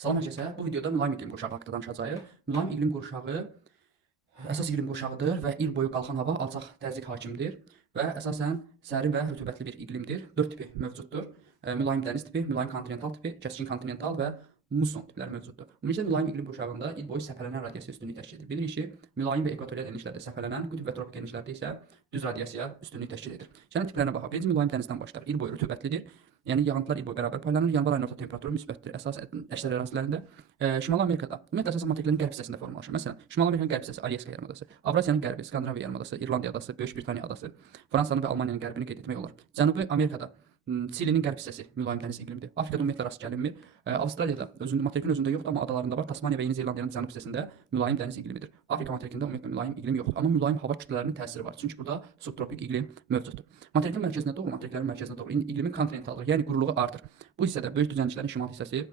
Salam hər kəsə. Bu videoda mülayim iqlim qurşağı haqqında danışacağıq. Mülayim iqlim qurşağı əsas iqlim qurşağıdır və il boyu qalxan hava alçaq təzyiq hakimdir və əsasən sərin və rütubətli bir iqlimdir. 4 tipi mövcuddur. Mülayim dəniz tipi, mülayim kontinental tipi, kəskin kontinental və muson tipləri mövcuddur. Ümumiyyətlə mülayim iqlim qurşağında il boyu səpələnən radiasiya üstünlük təşkil edir. Bilirik ki, mülayim və ekvatorial enişlərdə səpələnən, qütb və tropik enişlərdə isə düz radiasiya üstünlük təşkil edir. Gəlin tiplərinə baxaq. Birinci mülayim dənizdən başlar. İl boyu rütubətlidir. Yəni yağıntılar il boyu bərabər paylanır. Yanvar ayının orta temperaturu müsbətdir. Əsas əksər ərazilərində Şimali Amerikada, ümumiyyətlə əsasən materiklərin qərb hissəsində formalaşır. Məsələn, Şimali Amerikanın qərb hissəsi Alyaska yarımadası, Avrasiyanın qərbi Skandinaviya yarımadası, İrlandiya adası, Böyük Britaniya adası, Fransanın və Almaniyanın qərbini qeyd etmək olar. Cənubi Amerikada Çilinin qərb hissəsi mülayim dəniz iqlimidir. Afrikada ümumiyyətlə rast gəlinmir. Avstraliyada materikin özündə yoxdur, amma adalarında var. Tasmaniya və Yeni Zelandiyanın cənub hissəsində mülayim dəniz iqlimidir. Afrika materikində ümumiyyətlə mülayim iqlim yoxdur, amma mülayim hava kütlələrinin təsiri var. Çünki burada subtropik iqlim mövcuddur. Materikin mərkəzinə doğru, materiklərin mərkəzinə doğru iqlimin kontinentallığı, yəni quruluğu artır. Bu hissədə böyük düzənliklərin şimal hissəsi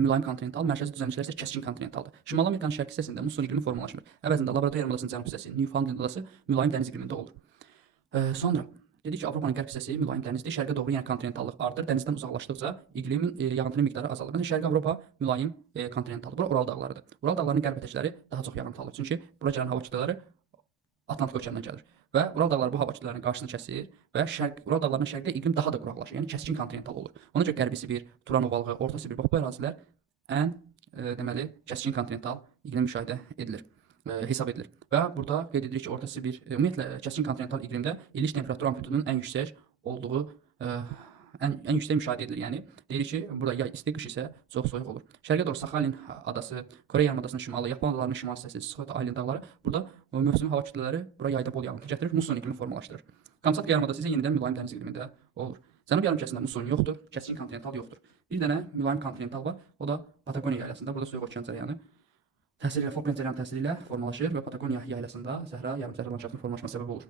mülayim kontinental, mərkəzi düzənliklər isə kəskin kontinentaldır. Şimali Amerikanın şərq hissəsində muson iqlimi formalaşmır. Əvəzində Labrador yarımadasının cənub hissəsi, Newfoundland adası mülayim dəniz iqlimində olur. Sonra dedik ki, Avropanın qərb hissəsi mülayim dənizdir. Şərqə doğru yəni kontinentallıq artır. Dənizdən uzaqlaşdıqca iqlimin yağıntının miqdarı azalır. Məsələn, Şərqi Avropa mülayim kontinentaldır. Bura Ural dağlarıdır. Ural dağlarının qərb ətəkləri daha çox yağıntı alır. Çünki bura gələn hava kütlələri Atlantik okeanından gəlir. Və Ural dağları bu hava kütlələrinin qarşısını kəsir və Ural dağlarının şərqdə iqlim daha da quraqlaşır. Yəni kəskin kontinental olur. Ona görə qərbi Sibir, Turan ovalığı, Orta Sibir, bax bu ərazilər ən deməli kəskin kontinental iqlim müşahidə edilir. Hesab edilir. Və burada qeyd edirik ki, Orta Sibir, ümumiyyətlə kəskin kontinental iqlimdə illik temperatur amplitudunun ən yüksək olduğu, ən yüksək müşahidə edilir. Yəni deyirik ki, burada yay isti, qış isə çox soyuq olur. Şərqə doğru Sakhalin adası, Kore yarımadasının şimalı, Yapon adalarının şimal hissəsi, Sxot Island dağları burada mövsüm hava kütlələri bura yayda bol yağıntı gətirir, muson iqlimi formalaşdırır. Kamçatka yarımadası isə yenidən mülayim dəniz iqlimində olur. Cənub yarımkərəsində muson yoxdur, kəskin kontinental yoxdur. Bir dənə mülayim kontinental var, o da Patagoniya yaylasında, burada soyuq okean cərəyanı Falkland cərəyanı təsiri ilə formalaşır və Patagoniya yaylasında səhra, yarımsəhra landşaftının formalaşmasına səbəb olur.